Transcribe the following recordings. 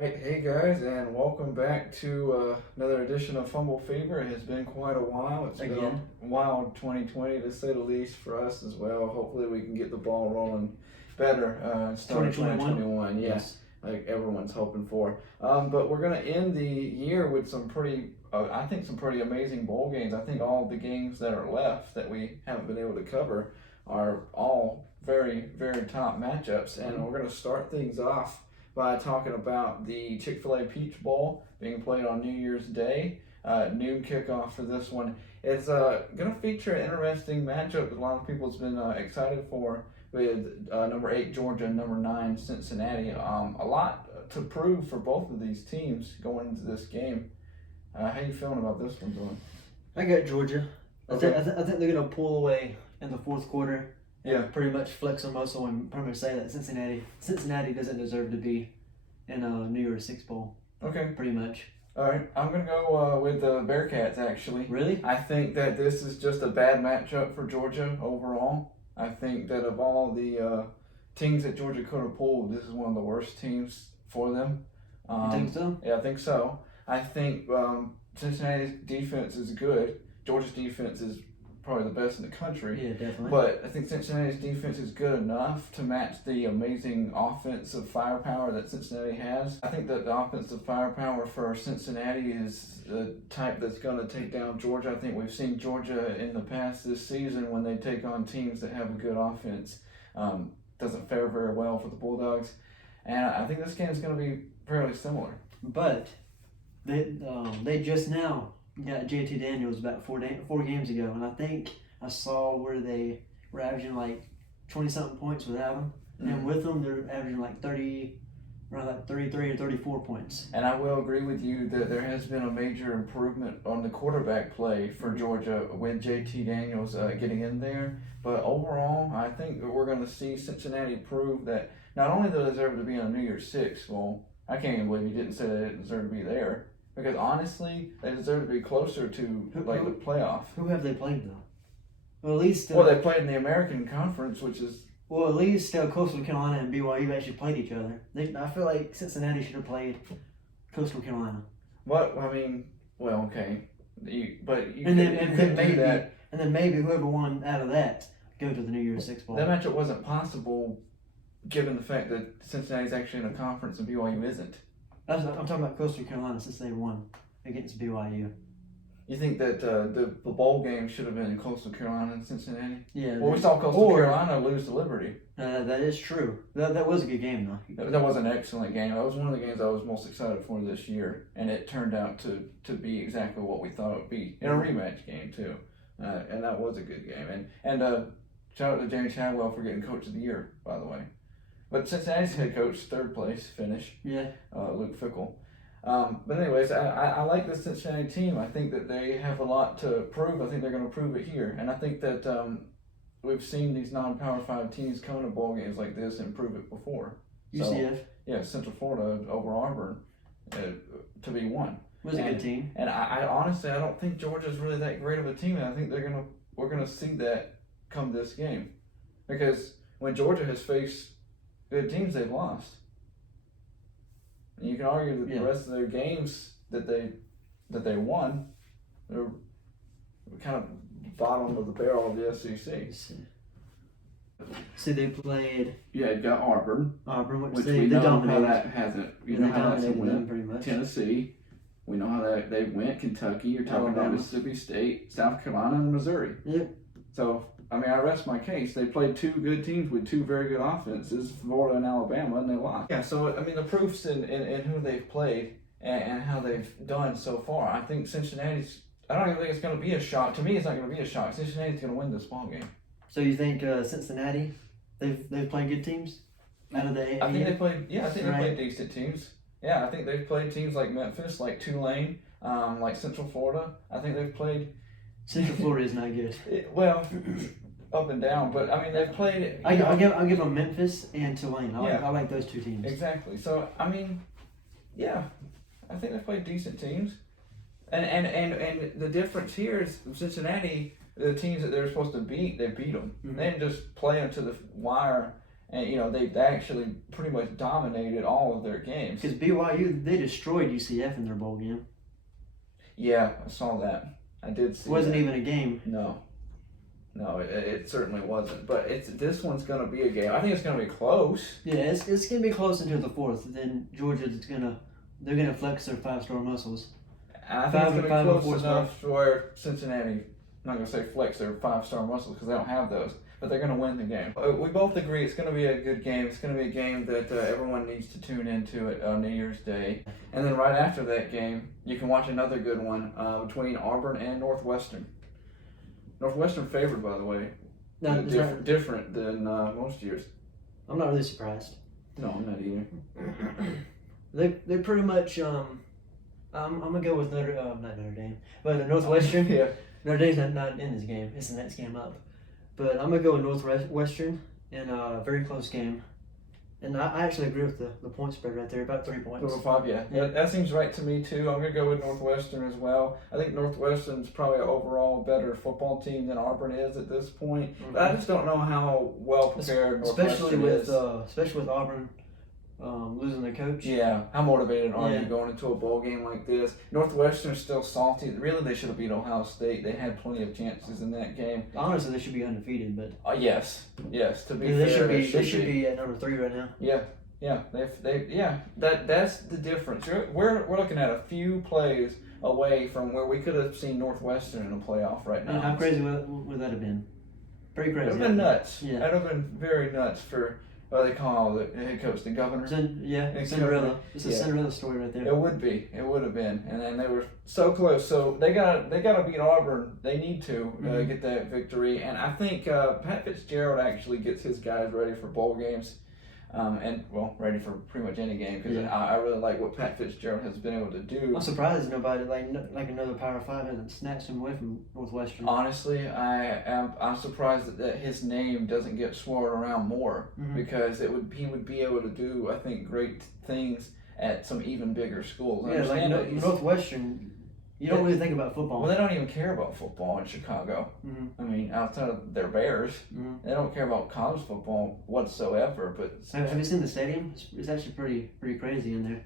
Hey guys, and welcome back to another edition of Fumble Fever. It has been quite a while. It's been Again. a wild 2020 to say the least for us as well. Hopefully, we can get the ball rolling better starting 2021. Yes. like everyone's hoping for. But we're going to end the year with some I think, some pretty amazing bowl games. I think all the games that are left that we haven't been able to cover are all very, very top matchups. And we're going to start things off by talking about the Chick-fil-A Peach Bowl being played on New Year's Day. Noon kickoff for this one. It's going to feature an interesting matchup that a lot of people has been excited for with number 8 Georgia and number 9 Cincinnati. A lot to prove for both of these teams going into this game. How you feeling about this one, Dylan? I got Georgia. Okay. I think they're going to pull away in the fourth quarter. Yeah. Pretty much flex a muscle and pretty much say that Cincinnati doesn't deserve to be in a New Year's Six Bowl. Okay. Pretty much. All right. I'm going to go with the Bearcats, actually. Really? I think that this is just a bad matchup for Georgia overall. I think that of all the teams that Georgia could have pulled, this is one of the worst teams for them. You think so? Yeah, I think so. I think Cincinnati's defense is good. Georgia's defense is probably the best in the country. Yeah, definitely. But I think Cincinnati's defense is good enough to match the amazing offensive firepower that Cincinnati has. I think that the offensive firepower for Cincinnati is the type that's going to take down Georgia. I think we've seen Georgia in the past this season when they take on teams that have a good offense. Doesn't fare very well for the Bulldogs. And I think this game is going to be fairly similar. But they just now got JT Daniels about four games ago, and I think I saw where they were averaging like 20-something points without him, and with them they're averaging like 30, around like 33 or 34 points. And I will agree with you that there has been a major improvement on the quarterback play for Georgia with JT Daniels getting in there. But overall, I think that we're going to see Cincinnati prove that not only do they deserve to be in a New Year's Six bowl, I can't even believe you didn't say they didn't deserve to be there. Because honestly, they deserve to be closer to the playoff. Who have they played though? Well, at least Well, they played in the American Conference, which is at least Coastal Carolina and BYU actually played each other. I feel like Cincinnati should have played Coastal Carolina. what I mean. Well, okay, you could do that. And then maybe whoever won out of that go to the New Year's Six Bowl. That matchup wasn't possible, given the fact that Cincinnati's actually in a conference and BYU isn't. I'm talking about Coastal Carolina since they won against BYU. You think that the bowl game should have been in Coastal Carolina and Cincinnati? Yeah. Well, we saw Coastal Carolina lose to Liberty. That is true. That was a good game though. That was an excellent game. That was one of the games I was most excited for this year, and it turned out to be exactly what we thought it would be in a rematch game too. And that was a good game. And shout out to Jamie Chadwell for getting Coach of the Year, by the way. But Cincinnati's head coach, third place finish. Yeah. Luke Fickell. But anyways, I like the Cincinnati team. I think that they have a lot to prove. I think they're going to prove it here. And I think that we've seen these non-Power 5 teams come to bowl games like this and prove it before. UCF? So, yeah, Central Florida over Auburn to be one. Was a good team. And I honestly, I don't think Georgia's really that great of a team. And I think we're going to see that come this game. Because when Georgia has faced good teams, they've lost. And you can argue that the rest of their games that they won, they're kind of bottom of the barrel of the SEC. So they played. Yeah, you got Auburn, which we they know dominated. how that hasn't. You they know how that's a dominated them win. pretty much. Tennessee, we know how they went. Kentucky, you're talking about Mississippi State, South Carolina, and Missouri. Yep. So, I mean, I rest my case. They played two good teams with two very good offenses, Florida and Alabama, and they lost. Yeah, so, I mean, the proof's in who they've played and how they've done so far. I think Cincinnati's, I don't even think it's going to be a shock. To me, it's not going to be a shock. Cincinnati's going to win this ball game. So you think Cincinnati, they've played good teams? Out of the I think they played, they played decent teams. Yeah, I think they've played teams like Memphis, like Tulane, like Central Florida. I think they've played. Central Florida is not good. Well, up and down, but I mean they've played. I'll give them Memphis and Tulane. I like those two teams. Exactly. So I mean, yeah, I think they've played decent teams, and the difference here is Cincinnati, the teams that they're supposed to beat, they beat them. Mm-hmm. They didn't just play them to the wire and they actually pretty much dominated all of their games. Because BYU, they destroyed UCF in their bowl game. Yeah, I saw that. I did see. It wasn't that. even a game. No, it certainly wasn't. But this one's going to be a game. I think it's going to be close. Yeah, it's going to be close until the fourth. Then Georgia's they're gonna flex their 5-star muscles. I think it's going to be close enough where Cincinnati, I'm not going to say flex their 5-star muscles because they don't have those, but they're going to win the game. We both agree it's going to be a good game. It's going to be a game that everyone needs to tune into at New Year's Day. And then right after that game, you can watch another good one between Auburn and Northwestern. Northwestern favored, by the way. No, different than most years. I'm not really surprised. No, I'm not either. They're pretty much. I'm gonna go with not Notre Dame, but the Northwestern. Yeah. Notre Dame's not in this game. It's the next game up. But I'm gonna go with Northwestern in a very close game. And I actually agree with the point spread right there, about 3 points. Over 5, yeah. That seems right to me, too. I'm going to go with Northwestern as well. I think Northwestern's probably an overall better football team than Auburn is at this point. Mm-hmm. But I just don't know how well prepared Northwestern is. Especially with Auburn losing their coach. Yeah. How motivated are you going into a bowl game like this? Northwestern's still salty. Really, they should have beat Ohio State. They had plenty of chances in that game. Honestly, they should be undefeated, but yes. To be fair, they should be at number 3 right now. Yeah. That's the difference. We're looking at a few plays away from where we could have seen Northwestern in a playoff right now. And how crazy would that have been? Pretty crazy. It would have been nuts. Yeah. That would have been very nuts for. What do they call the head coach, the governor? Cinderella. It's a Cinderella story right there. It would be. It would have been. And then they were so close. So they got to beat Auburn. They need to get that victory. And I think Pat Fitzgerald actually gets his guys ready for bowl games. Ready for pretty much any game because I really like what Pat Fitzgerald has been able to do. I'm surprised nobody like another Power 5 hasn't snatched him away from Northwestern. Honestly, I'm surprised that his name doesn't get swirled around more because he would be able to do, I think, great things at some even bigger schools. Yeah, like Northwestern. You don't really think about football. Well, they don't even care about football in Chicago. Mm-hmm. I mean, outside of their Bears, they don't care about college football whatsoever. But have you seen the stadium? It's actually pretty crazy in there.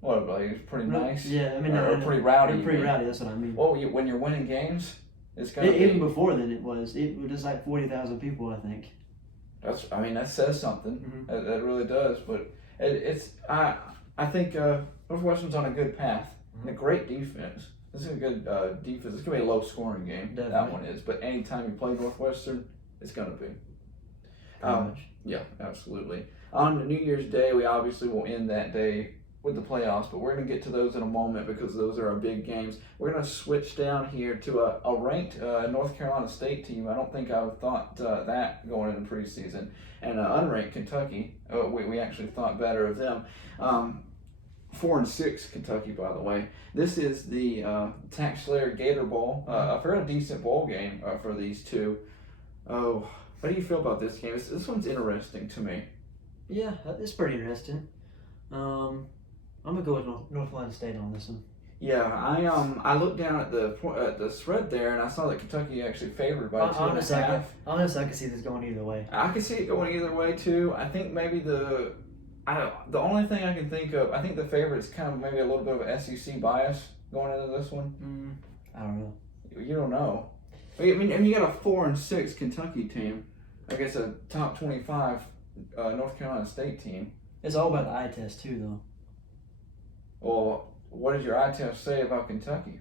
What, like it's pretty nice? Yeah, I mean, pretty rowdy. Pretty rowdy. That's what I mean. Well, when you're winning games, it's gonna even before then it was like 40,000 people, I think. That says something. Mm-hmm. That really does. But I think Northwestern's on a good path and a great defense. This is a good defense. It's going to be a low-scoring game. Definitely. That one is. But anytime you play Northwestern, it's going to be. Yeah, absolutely. On New Year's Day, we obviously will end that day with the playoffs, but we're going to get to those in a moment because those are our big games. We're going to switch down here to a ranked North Carolina State team. I don't think I would have thought that going into preseason. And unranked Kentucky, we actually thought better of them. 4-6 Kentucky, by the way. This is the Tax Slayer Gator Bowl, a fairly decent bowl game for these two. Oh, how do you feel about this game? This one's interesting to me. Yeah, it's pretty interesting. I'm gonna go with North Carolina State on this one. Yeah, I looked down at the spread there and I saw that Kentucky actually favored by 2.5. Honestly, I could see this going either way. I could see it going either way too. I think maybe the only thing I can think of, I think the favorite's kind of maybe a little bit of an SEC bias going into this one. I don't know. You don't know. I mean, and you got a 4-6 Kentucky team. I guess a top 25 North Carolina State team. It's all about the eye test too, though. Well, what does your eye test say about Kentucky?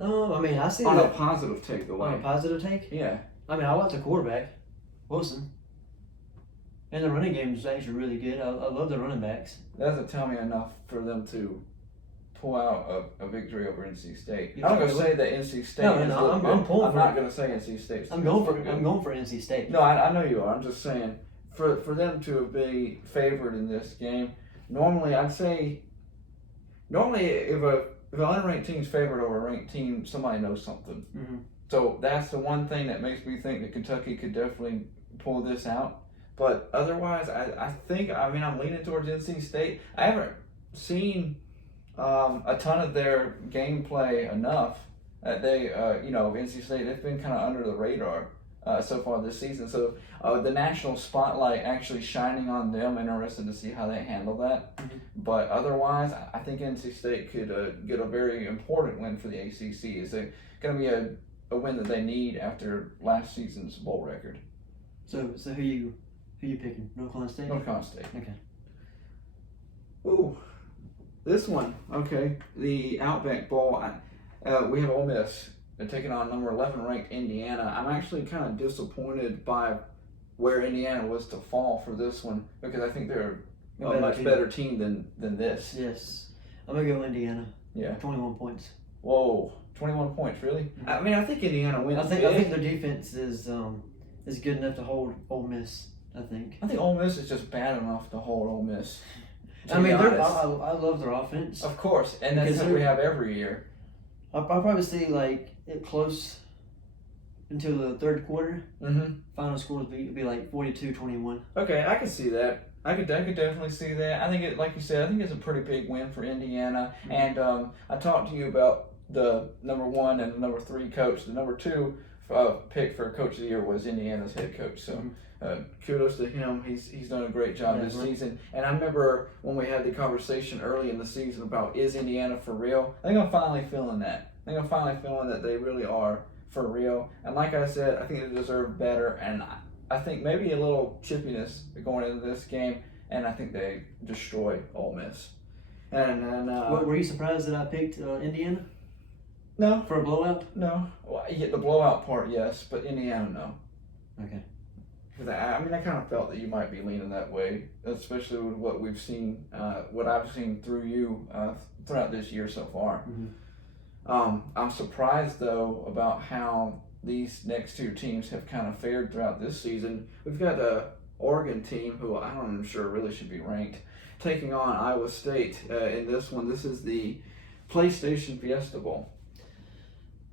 I mean, I see on a positive take away. On a positive take? Yeah. I mean, I like the quarterback, Wilson. And the running game is actually really good. I love the running backs. That doesn't tell me enough for them to pull out a victory over NC State. I'm going to say that NC State. I'm not going to say NC State. I'm going for NC State. No, I know you are. I'm just saying for them to be favored in this game. Normally, I'd say. Normally, if an unranked team's favored over a ranked team, somebody knows something. Mm-hmm. So that's the one thing that makes me think that Kentucky could definitely pull this out. But otherwise, I'm leaning towards NC State. I haven't seen a ton of their gameplay enough that NC State, they've been kind of under the radar so far this season. So the national spotlight actually shining on them. Interested to see how they handle that. Mhm. But otherwise, I think NC State could get a very important win for the ACC. Is it going to be a win that they need after last season's bowl record? So who you picking? North Carolina State. North Carolina State. Okay. Ooh, this one. Okay, the Outback Bowl. We have Ole Miss. They're taking on number 11 ranked Indiana. I'm actually kind of disappointed by where Indiana was to fall for this one because I think they're a much better team than this. Yes. I'm going to go Indiana. Yeah. 21 points. Whoa, 21 points, really? I mean, I think Indiana wins. I think their defense is good enough to hold Ole Miss, I think. I think Ole Miss is just bad enough to hold Ole Miss. I mean, I love their offense. Of course, and that's what we have every year. I'll probably see it close until the third quarter. Mm-hmm. Final score would be like 42-21. Okay, I can see that. I could definitely see that. I think it, like you said, I think it's a pretty big win for Indiana. Mm-hmm. And I talked to you about the number 1 and number 3 coach. The number 2 pick for Coach of the Year was Indiana's head coach. So kudos to him. He's done a great job this season. And I remember when we had the conversation early in the season about is Indiana for real? I think I'm finally feeling that. I think I'm finally feeling that they really are for real. And like I said, I think they deserve better. And I think maybe a little chippiness going into this game. And I think they destroy Ole Miss. And were you surprised that I picked Indiana? No. For a blowout? No. Well, yeah, the blowout part, yes, but Indiana, no. Okay. Because I kind of felt that you might be leaning that way, especially with what we've seen, what I've seen through you throughout this year so far. Mm-hmm. I'm surprised, though, about how these next 2 teams have kind of fared throughout this season. We've got a Oregon team who I'm sure really should be ranked, taking on Iowa State in this one. This is the PlayStation Fiesta Bowl.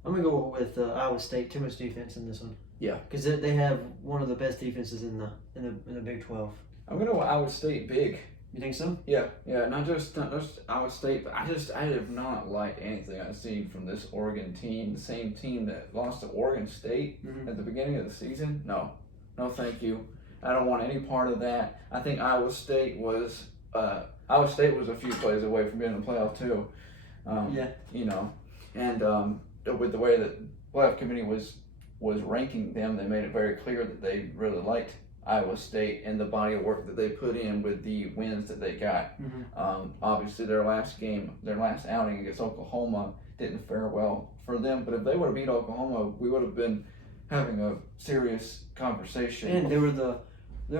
I'm going to go with Iowa State. Too much defense in this one. Yeah. Because they have one of the best defenses in the Big 12. I'm going to go Iowa State big. You think so? Yeah. Not just Iowa State, but I have not liked anything I've seen from this Oregon team. The same team that lost to Oregon State at the beginning of the season. No, thank you. I don't want any part of that. I think Iowa State was a few plays away from being in the playoff too. And with the way that the playoff committee was ranking them, they made it very clear that they really liked Iowa State and the body of work that they put in with the wins that they got. Obviously, their last outing against Oklahoma didn't fare well for them. But if they would have beat Oklahoma, we would have been having a serious conversation. And they were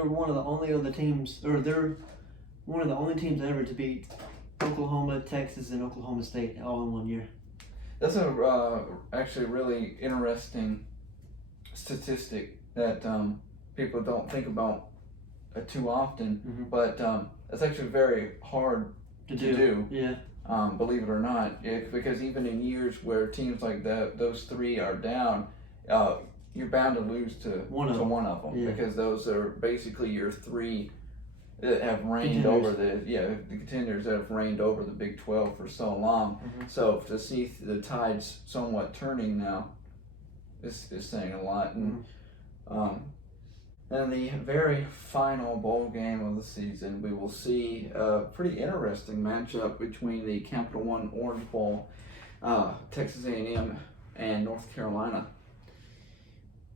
one of the only other teams, or they're one of the only teams ever to beat Oklahoma, Texas, and Oklahoma State all in one year. That's actually really interesting statistic that people don't think about too often, but it's actually very hard to do. Yeah. Believe it or not, because even in years where teams like those 3 are down, you're bound to lose to one of them because those are basically your 3 that have reigned over the contenders that have reigned over the Big 12 for so long. So to see the tides somewhat turning now is saying a lot. And the very final bowl game of the season, we will see a pretty interesting matchup between the Capital One Orange Bowl, Texas A&M, and North Carolina.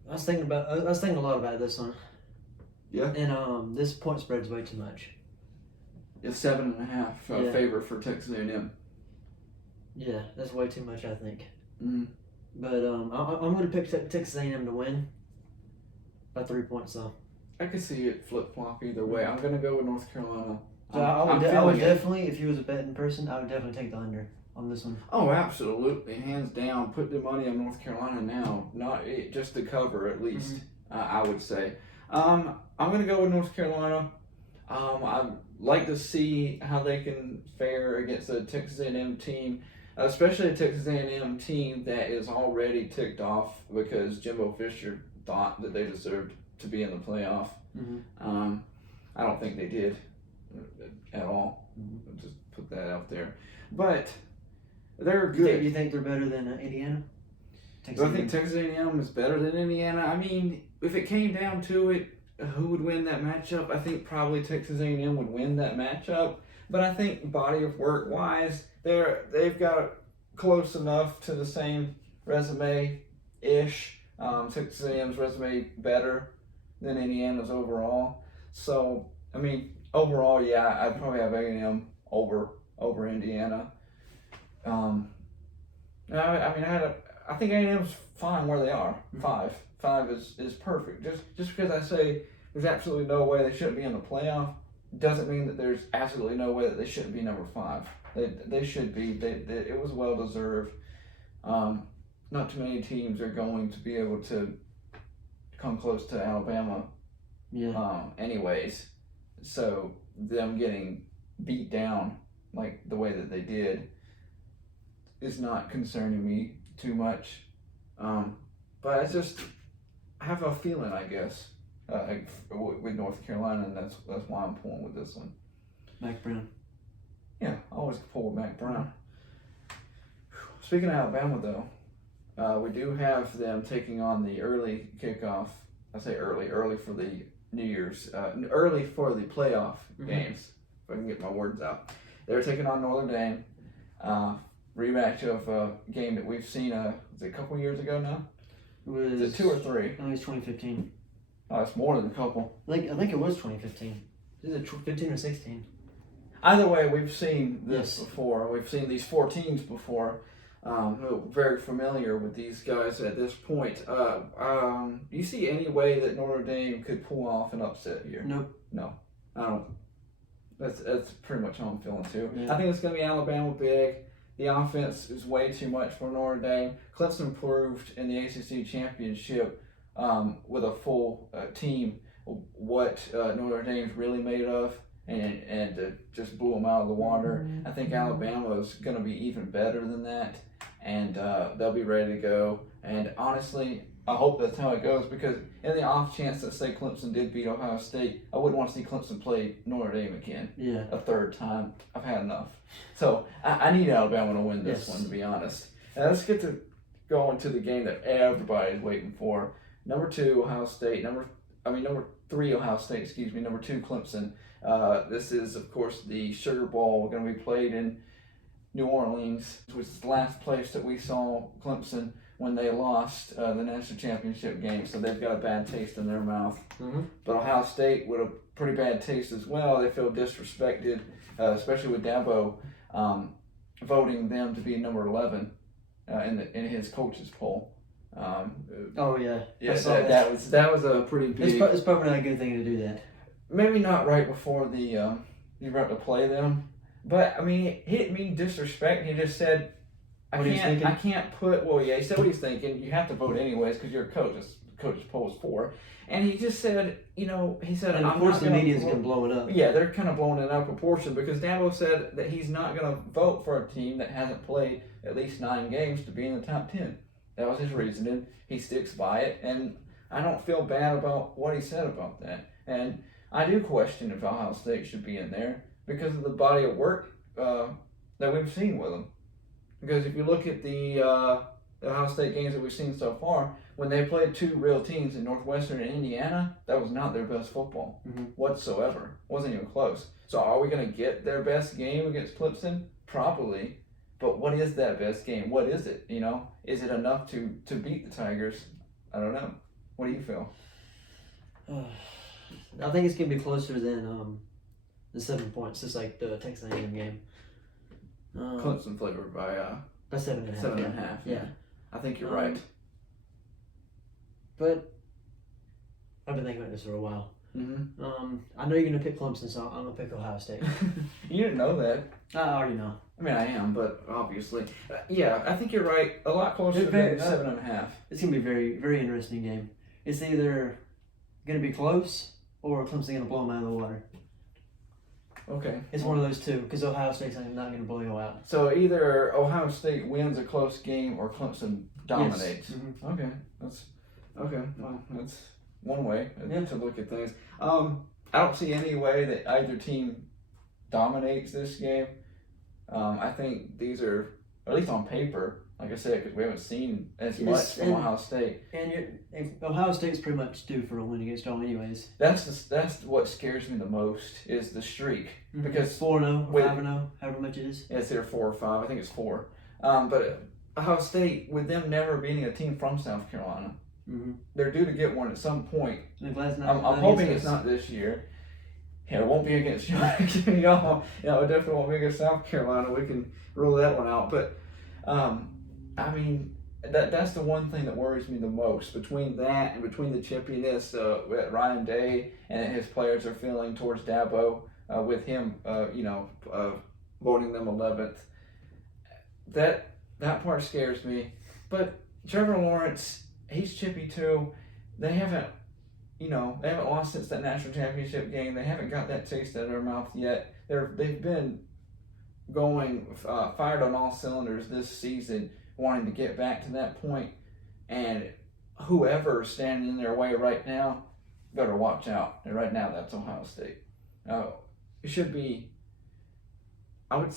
I was thinking a lot about this one. Yeah. And this point spread's way too much. It's 7.5 favor for Texas A&M. Yeah, that's way too much, I think. But I'm going to pick Texas A&M to win by 3 points, though. I could see it flip-flop either way. I'm going to go with North Carolina. So I would definitely, if you was a betting person, I would definitely take the under on this one. Oh, absolutely. Hands down. Put the money on North Carolina now. Just to cover, at least, I would say. I'm going to go with North Carolina. I'd like to see how they can fare against a Texas A&M team, especially a Texas A&M team that is already ticked off because Jimbo Fisher thought that they deserved to be in the playoff. I don't think they did at all. I'll just put that out there. But they're good. You think they're better than Indiana? Texas Do I think A&M. Texas A&M is better than Indiana? I mean, if it came down to it, who would win that matchup? I think probably Texas A&M would win that matchup. But I think body of work wise, they've got close enough to the same resume ish. Texas A&M's resume better than Indiana's overall. So I mean, overall, yeah, I'd probably have A&M over Indiana. I think A&M's fine where they are. Five is perfect. Just because I say there's absolutely no way they shouldn't be in the playoff doesn't mean that there's absolutely no way that they shouldn't be number 5. They should be. It was well deserved. Not too many teams are going to be able to come close to Alabama. Yeah. Anyways, so them getting beat down like the way that they did is not concerning me too much. But it's just, I have a feeling, I guess, with North Carolina, and that's why I'm pulling with this one. Mac Brown. Yeah, I always pull with Mac Brown. Speaking of Alabama, though, we do have them taking on the early kickoff. I say early for the New Year's, early for the playoff games, if I can get my words out. They're taking on Notre Dame. Rematch of a game that we've seen, was it a couple years ago now? Is it 2 or 3? I think it was 2015. Oh, it's more than a couple. I think it was 2015. Is it 15 or 16? Either way, we've seen this Yes. before. We've seen these 4 teams before. We're very familiar with these guys at this point. Do you see any way that Notre Dame could pull off an upset here? Nope. No. I don't. That's pretty much how I'm feeling too. Yeah. I think it's going to be Alabama big. The offense is way too much for Notre Dame. Clemson proved in the ACC championship with a full team what Notre Dame's really made of, and just blew them out of the water. I think Alabama is going to be even better than that, and they'll be ready to go. And honestly, I hope that's how it goes, because in the off chance that, say, Clemson did beat Ohio State, I wouldn't want to see Clemson play Notre Dame again. Yeah. A third time. I've had enough. So I need Alabama to win this Yes. one, to be honest. Now let's get to going to the game that everybody's waiting for. Number 2, Ohio State. Number 3, Ohio State, excuse me. Number 2, Clemson. This is, of course, the Sugar Bowl. Going to be played in New Orleans, which is the last place that we saw Clemson when they lost the national championship game. So they've got a bad taste in their mouth. But Ohio State with a pretty bad taste as well. They feel disrespected, especially with Dabo voting them to be number 11 in his coaches poll. Oh yeah. Yeah, I saw that was a pretty big. It's probably not a good thing to do that. Maybe not right before the you're about to play them, but I mean he didn't mean disrespect. He just said, I can't put. Well, yeah, he said what he's thinking. You have to vote anyways because you're a coach. That's what coach's poll is for. And he just said, he said, And of course the media's going to blow it up. Yeah, they're kind of blowing it out of proportion because Dabo said that he's not going to vote for a team that hasn't played at least 9 games to be in the top 10. That was his reasoning. He sticks by it, and I don't feel bad about what he said about that. And I do question if Ohio State should be in there because of the body of work that we've seen with them. Because if you look at the Ohio State games that we've seen so far, when they played 2 real teams in Northwestern and Indiana, that was not their best football whatsoever. Wasn't even close. So are we going to get their best game against Clemson? Probably. But what is that best game? What is it? Is it enough to beat the Tigers? I don't know. What do you feel? I think it's going to be closer than the 7 points, just like the Texas A&M game. Clemson favored by 7.5. 7.5. Yeah. I think you're right. But I've been thinking about this for a while. I know you're going to pick Clemson, so I'm going to pick Ohio State. You didn't know that. I already know. I mean, I am, but obviously. Yeah, I think you're right. A lot closer than 7.5. It's going to be a very, very interesting game. It's either going to be close or Clemson going to blow them out of the water. Okay. It's one of those two, because Ohio State's not going to blow you out. So either Ohio State wins a close game or Clemson dominates. Yes. Okay. Well, that's one way to look at things. I don't see any way that either team dominates this game. I think these are, at least on paper, Like I said, because we haven't seen as Yes, much from and- Ohio State. And Ohio State's pretty much due for a win against y'all, anyways. That's what scares me the most is the streak. Because 4-0 or with- 5-0, however much it is. it's either 4 or 5. I think it's 4. But Ohio State, with them never beating a team from South Carolina, they're due to get one at some point. I'm hoping it's not this year. Yeah, it won't be against y'all. It definitely won't be against South Carolina. We can rule that one out. But I mean, that's the one thing that worries me the most. Between that and between the chippiness that Ryan Day and his players are feeling towards Dabo, with him, voting them 11th, that part scares me. But Trevor Lawrence, he's chippy too. They haven't lost since that national championship game. They haven't got that taste out of their mouth yet. They've been going fired on all cylinders this season, wanting to get back to that point. And whoever's standing in their way right now, better watch out. And right now, that's Ohio State. It should be. I will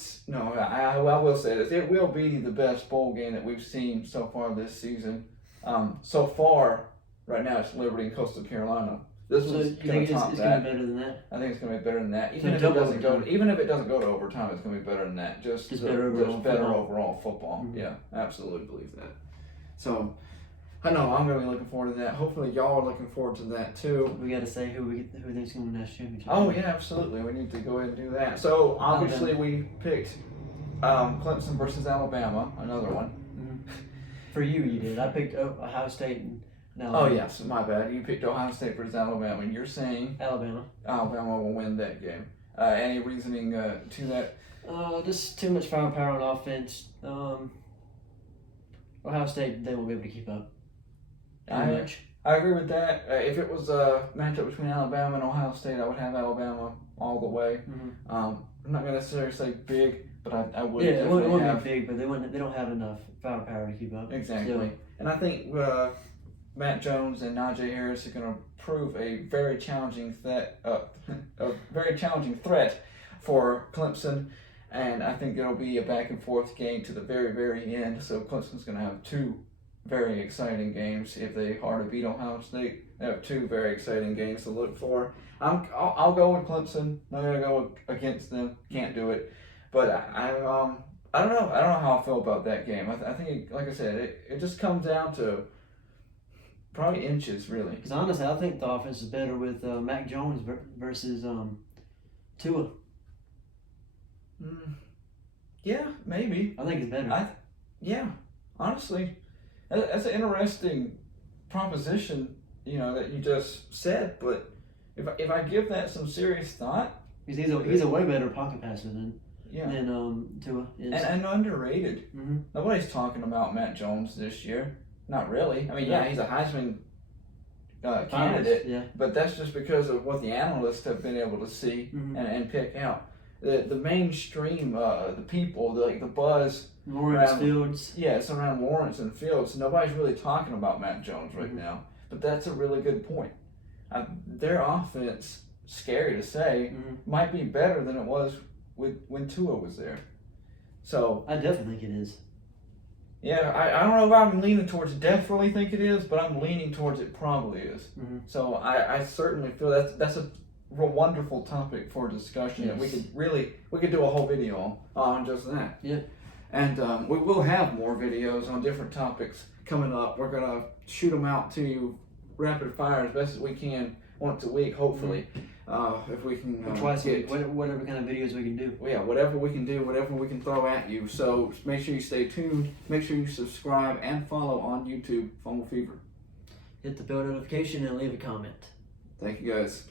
say this. It will be the best bowl game that we've seen so far this season. So far, right now, it's Liberty and Coastal Carolina. This So was you going think to top it's that. going to be better than that? I think it's going to be better than that. So Even if it doesn't go to overtime, it's going to be better than that. Just better overall football. Mm-hmm. Yeah, absolutely believe that. So, I know I'm going to be looking forward to that. Hopefully, y'all are looking forward to that too. We got to say who think's going to win the national championship. Oh yeah, absolutely. We need to go ahead and do that. So obviously, we picked Clemson versus Alabama, another one. For you did. I picked Ohio State and Oh yes, my bad. You picked Ohio State versus Alabama, and you're saying Alabama will win that game. Any reasoning to that? Just too much firepower on offense. Ohio State, they won't be able to keep up. I agree with that. If it was a matchup between Alabama and Ohio State, I would have Alabama all the way. I'm not going to necessarily say big, but I would. Yeah, it wouldn't have be big, but they don't have enough firepower to keep up. Exactly. Still. And I think Matt Jones and Najee Harris are going to prove a very challenging threat for Clemson. And I think it'll be a back and forth game to the very, very end. So Clemson's going to have two very exciting games. If they are to beat Ohio State, they have two very exciting games to look for. I'll go with Clemson. I'm going to go against them. Can't do it. But I don't know. I don't know how I feel about that game. I think, like I said, it just comes down to probably inches, really. Because honestly, I think the offense is better with Mac Jones versus Tua. Yeah, maybe. I think it's better. Yeah, honestly, that's an interesting proposition, that you just said. But if I give that some serious thought, he's a way better pocket passer than Tua is. And underrated. Mm-hmm. Nobody's talking about Matt Jones this year. Not really. I mean, yeah, he's a Heisman candidate, but that's just because of what the analysts have been able to see and pick out. The mainstream, the people, the buzz. Lawrence, Fields. Yeah, it's around Lawrence and Fields. Nobody's really talking about Matt Jones right now. But that's a really good point. Their offense, scary to say, might be better than it was when Tua was there. So I definitely think it is. Yeah, I don't know if I'm leaning towards definitely think it is, but I'm leaning towards it probably is. So I certainly feel that's a wonderful topic for discussion that we could do a whole video on just that. Yeah. And we will have more videos on different topics coming up. We're gonna shoot them out to you rapid fire as best as we can once a week, hopefully. If we can twice a week, whatever kind of videos we can do. Yeah, whatever we can do, whatever we can throw at you. So make sure you stay tuned. Make sure you subscribe and follow on YouTube, Fumble Fever. Hit the bell notification and leave a comment. Thank you guys.